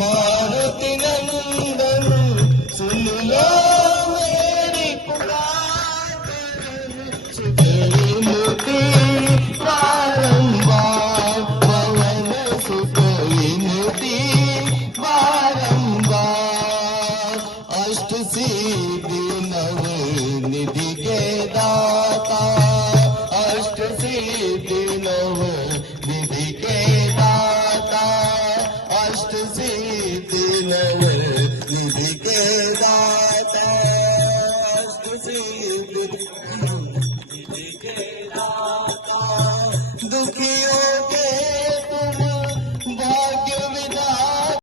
मारुति नंदन सुन लो मेरी पुकार, विनती बारंबार पवन सुत विनती बारंबार। अष्ट सिद्धि नव निधि के दाता, अष्ट सिद्धि नव निधि के दाता, अष्ट सिद्धि नव निधि के